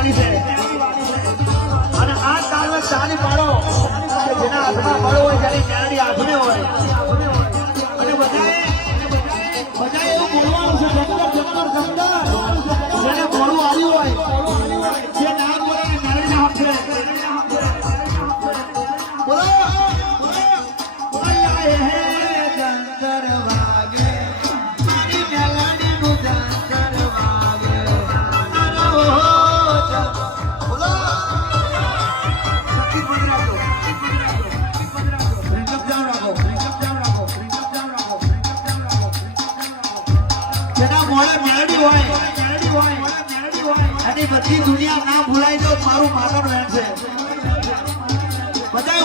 વાળી છે અને આ તાલને ચાલી પાડો કે જેના હાથમાં બળ હોય જેની મેલડી હાથમે હોય અને બધાએ એવું બોલવાનું છે જમદર જેને મોડું આવ્યું હોય જે ના બોલે મેલડીને હાથ છે બોલો બધી દુનિયા ના ભૂલાઈ તો મારું માતમ રહેશે બધા